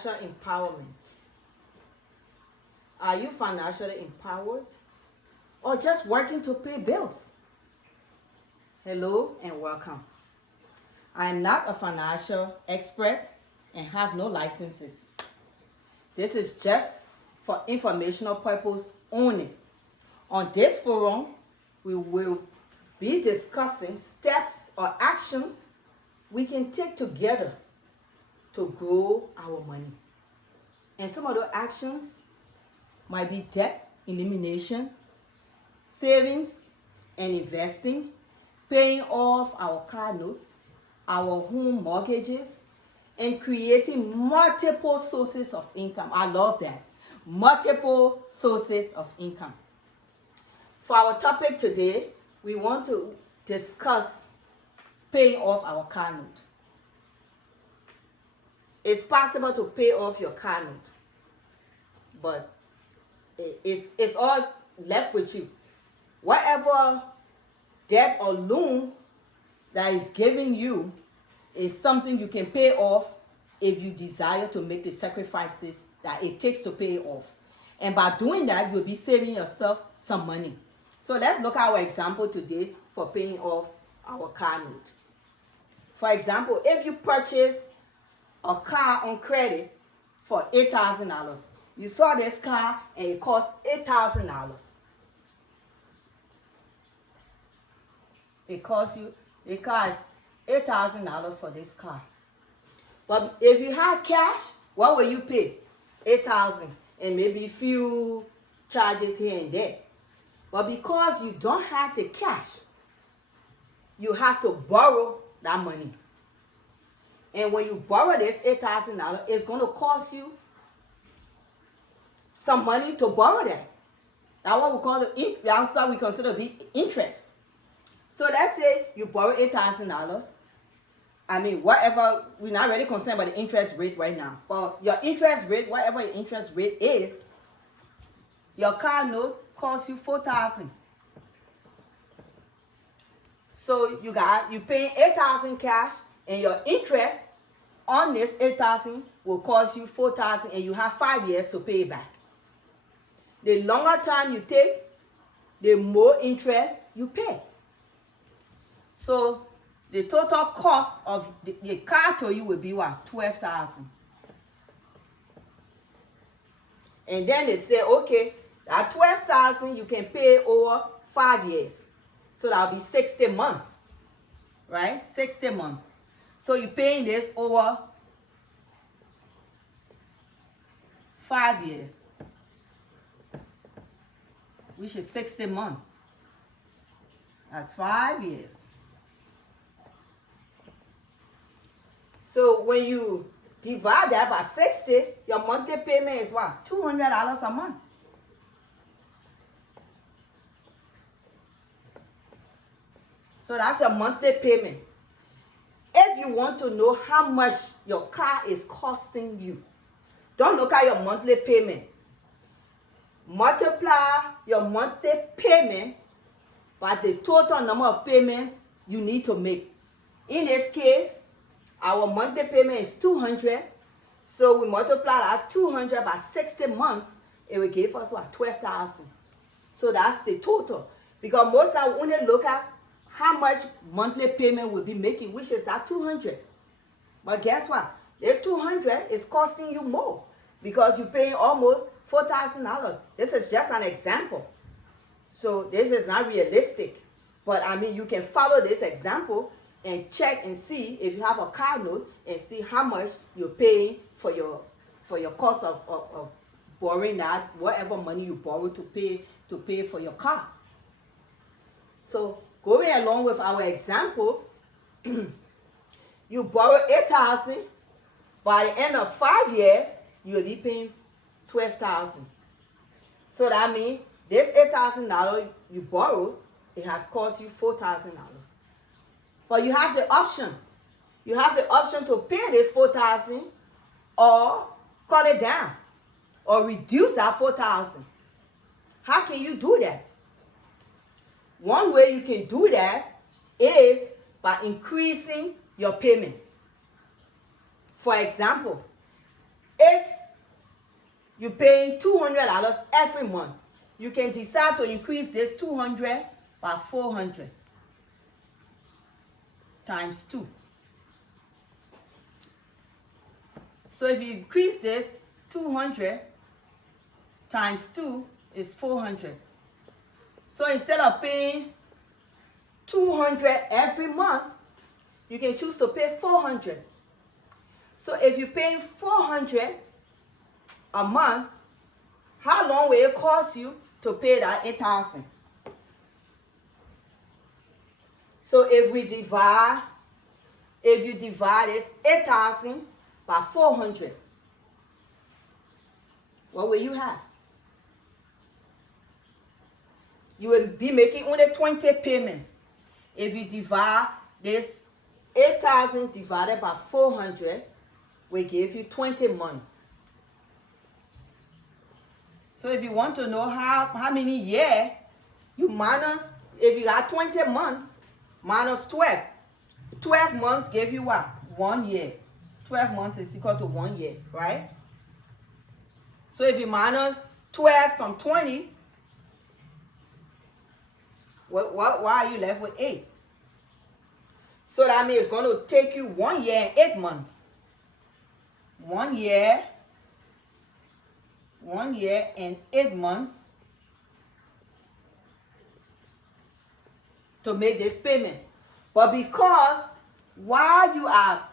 financial empowerment? Are you financially empowered or just working to pay bills? Hello and welcome. I am not a financial expert and have no licenses. This is just for informational purpose only. On this forum, we will be discussing steps or actions we can take together to grow our money. And some of the actions might be debt elimination, savings and investing, paying off our car notes, our home mortgages, and creating multiple sources of income. I love that. Multiple sources of income. For our topic today, we want to discuss paying off our car note. It's possible to pay off your car note, but it's all left with you. Whatever debt or loan that is giving you is something you can pay off if you desire to make the sacrifices that it takes to pay it off. And by doing that, you'll be saving yourself some money. So let's look at our example today for paying off our car note. For example, if you purchase a car on credit for $8,000, you saw this car and it cost $8,000. It costs you, the car is $8,000 for this car. But if you had cash, what will you pay? $8,000 and maybe fuel charges here and there. But because you don't have the cash, you have to borrow that money. And when you borrow this $8,000, it's going to cost you some money to borrow that. That's what we call that's what we consider to be interest. So let's say you borrow $8,000. I mean, whatever, we're not really concerned about the interest rate right now. But your interest rate, whatever your interest rate is, your car note costs you $4,000. So you paying $8,000 cash, and your interest on this $8,000 will cost you $4,000, and you have 5 years to pay it back. The longer time you take, the more interest you pay. So the total cost of the car to you will be what? $12,000. And then they say, okay, that $12,000 you can pay over 5 years. So that'll be 60 months, right? 60 months. So you're paying this over 5 years, which is 60 months. That's 5 years. So when you divide that by 60, your monthly payment is what? $200 a month. So that's your monthly payment. If you want to know how much your car is costing you, don't look at your monthly payment. Multiply your monthly payment by the total number of payments you need to make. In this case, our monthly payment is $200. So we multiply that $200 by 60 months, it will give us what? $12,000. So that's the total. Because most of us only look at how much monthly payment we'll be making, which is that $200. But guess what? The $200 is costing you more because you're paying almost $4,000. This is just an example. So this is not realistic. But I mean, you can follow this example and check and see if you have a car note and see how much you're paying for your cost of borrowing that, whatever money you borrow to pay for your car. So going along with our example, you borrow $8,000. By the end of 5 years, you'll be paying $12,000. So that means this $8,000 you borrowed, it has cost you $4,000. But you have the option. You have the option to pay this $4,000 or cut it down or reduce that $4,000. How can you do that? One way you can do that is by increasing your payment. For example, If you're paying $200 every month, you can decide to increase this 200 by 400 times 2. So if you increase this 200 times 2 is 400. So instead of paying 200 every month, you can choose to pay 400. So if you're paying 400 a month, how long will it cost you to pay that 8,000? So if you divide this 8,000 by 400, what will you have? You will be making only 20 payments. If you divide this 8,000 divided by 400, will give you 20 months. So if you want to know how many years, you minus, if you got 20 months, minus 12. 12 months give you what? 1 year. 12 months is equal to 1 year, right? So if you minus 12 from 20, why are you left with 8? So that means it's going to take you 1 year and 8 months. 1 year and 8 months to make this payment. But because while you are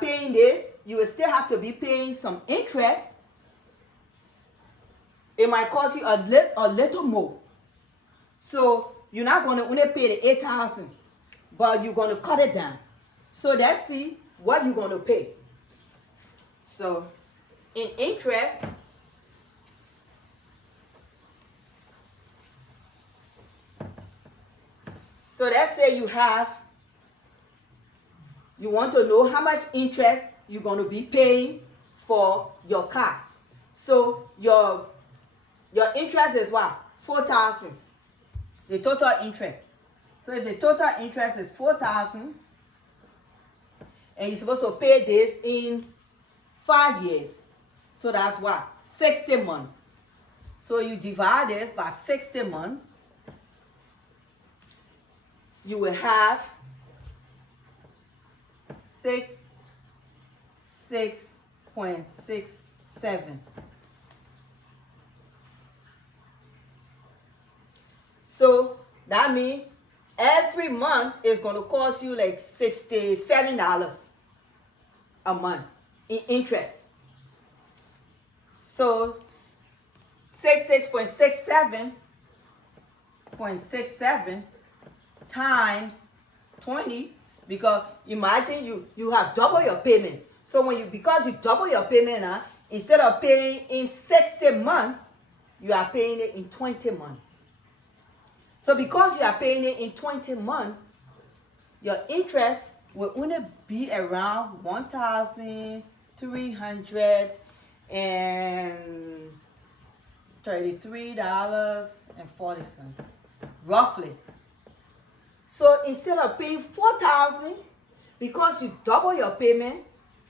paying this, you will still have to be paying some interest. It might cost you a little more. So you're not going to only pay the 8,000, but you're going to cut it down. So let's see what you're going to pay. So in interest, so let's say you want to know how much interest you're going to be paying for your car. So your interest is what? 4,000. The total interest. So if the total interest is 4,000, and you're supposed to pay this in 5 years, so that's what? 60 months. So you divide this by 60 months, you will have 6.67. So that means every month is going to cost you like $67 a month in interest. So 6.67 times 20, because imagine you have double your payment. So because you double your payment now, instead of paying in 60 months, you are paying it in 20 months. So because you are paying it in 20 months, your interest will only be around $1,333.40, roughly. So instead of paying $4,000, because you double your payment,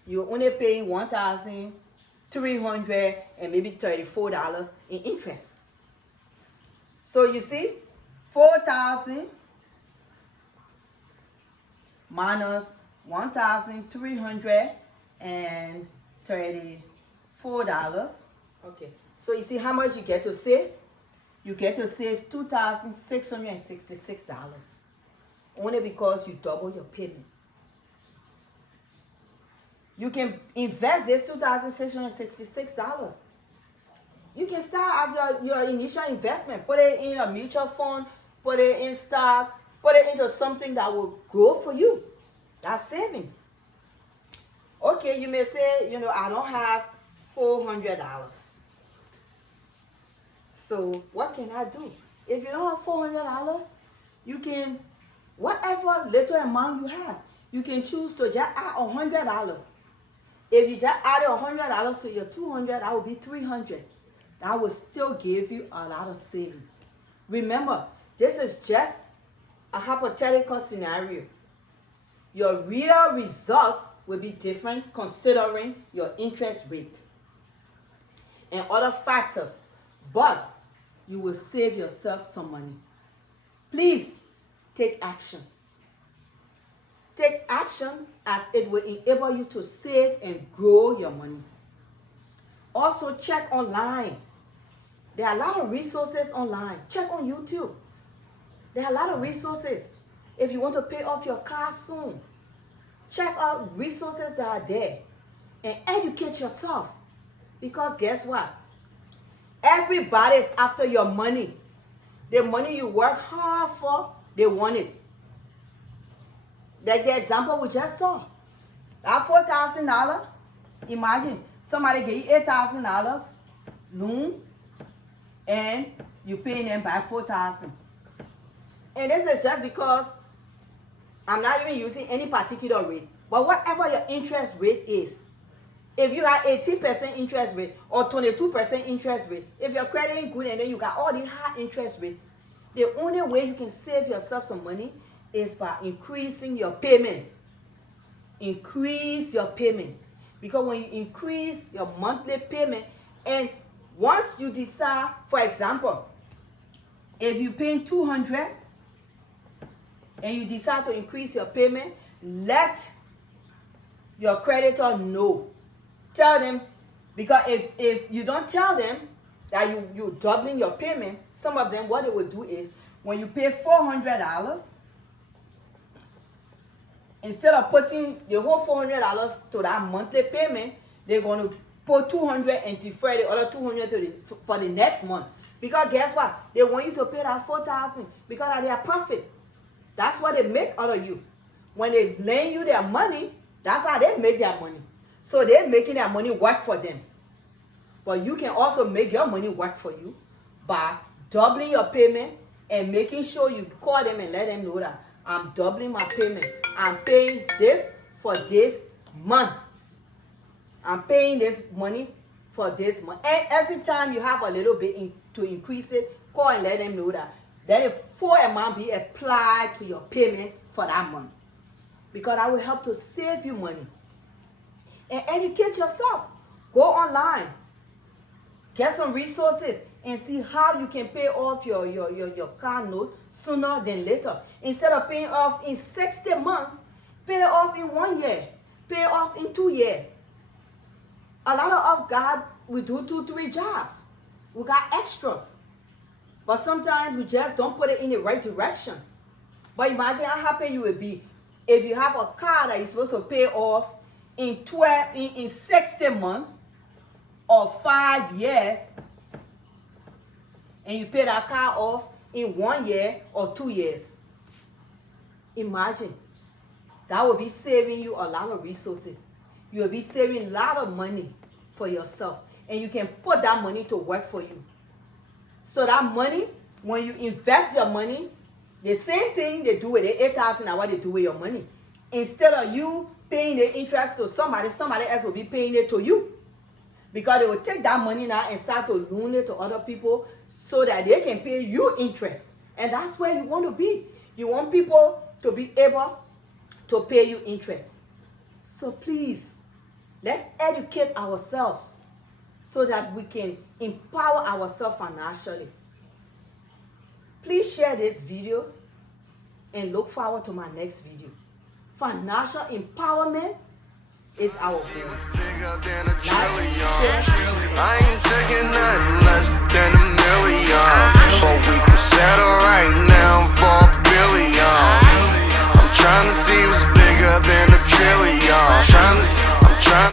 you're only paying $1,300 and maybe $34 in interest. So you see, 4,000 minus $1,334. Okay, so you see how much you get to save? You get to save $2,666 only because you double your payment. You can invest this $2,666. You can start as your initial investment. Put it in a mutual fund, put it in stock, put it into something that will grow for you. That's savings. Okay, you may say, I don't have $400. So what can I do? If you don't have $400, you can, whatever little amount you have, you can choose to just add $100. If you just add $100 to your $200, that will be $300. That will still give you a lot of savings. Remember, this is just a hypothetical scenario. Your real results will be different considering your interest rate and other factors, but you will save yourself some money. Please take action. Take action as it will enable you to save and grow your money. Also, check online. There are a lot of resources online. Check on YouTube. There are a lot of resources. If you want to pay off your car soon, check out resources that are there and educate yourself. Because guess what? Everybody is after your money. The money you work hard for, they want it. Like the example we just saw. That $4,000, imagine somebody give you $8,000 loan and you pay them back $4,000. And this is just because I'm not even using any particular rate. But whatever your interest rate is, if you have 18% interest rate or 22% interest rate, if your credit is good and then you got all the high interest rate, the only way you can save yourself some money is by increasing your payment. Increase your payment. Because when you increase your monthly payment, and once you decide, for example, if you're paying $200 and you decide to increase your payment, let your creditor know. Tell them, because if you don't tell them that you're doubling your payment, some of them, what they will do is, when you pay $400, instead of putting the whole $400 to that monthly payment, they're going to put $200 and defer the other $200 for the next month. Because guess what? They want you to pay that $4,000 because of their profit. That's what they make out of you. When they lend you their money, that's how they make their money. So they're making their money work for them. But you can also make your money work for you by doubling your payment and making sure you call them and let them know that I'm doubling my payment. I'm paying this for this month. I'm paying this money for this month. And every time you have a little bit to increase it, call and let them know that. Let a full amount be applied to your payment for that month. Because that will help to save you money. And educate yourself. Go online. Get some resources and see how you can pay off your car note sooner than later. Instead of paying off in 60 months, pay off in 1 year. Pay off in 2 years. A lot of guys, we do 2-3 jobs. We got extras. But sometimes we just don't put it in the right direction. But imagine how happy you would be if you have a car that you're supposed to pay off in 60 months or 5 years, and you pay that car off in 1 year or 2 years. Imagine. That will be saving you a lot of resources. You will be saving a lot of money for yourself. And you can put that money to work for you. So that money, when you invest your money, the same thing they do with the $8,000 are what they do with your money. Instead of you paying the interest to somebody else will be paying it to you. Because they will take that money now and start to loan it to other people so that they can pay you interest. And that's where you want to be. You want people to be able to pay you interest. So please, let's educate ourselves so that we can empower ourselves financially. Please share this video and look forward to my next video. Financial empowerment is our goal. I ain't taking nothing less than $1 million. But we can settle right now.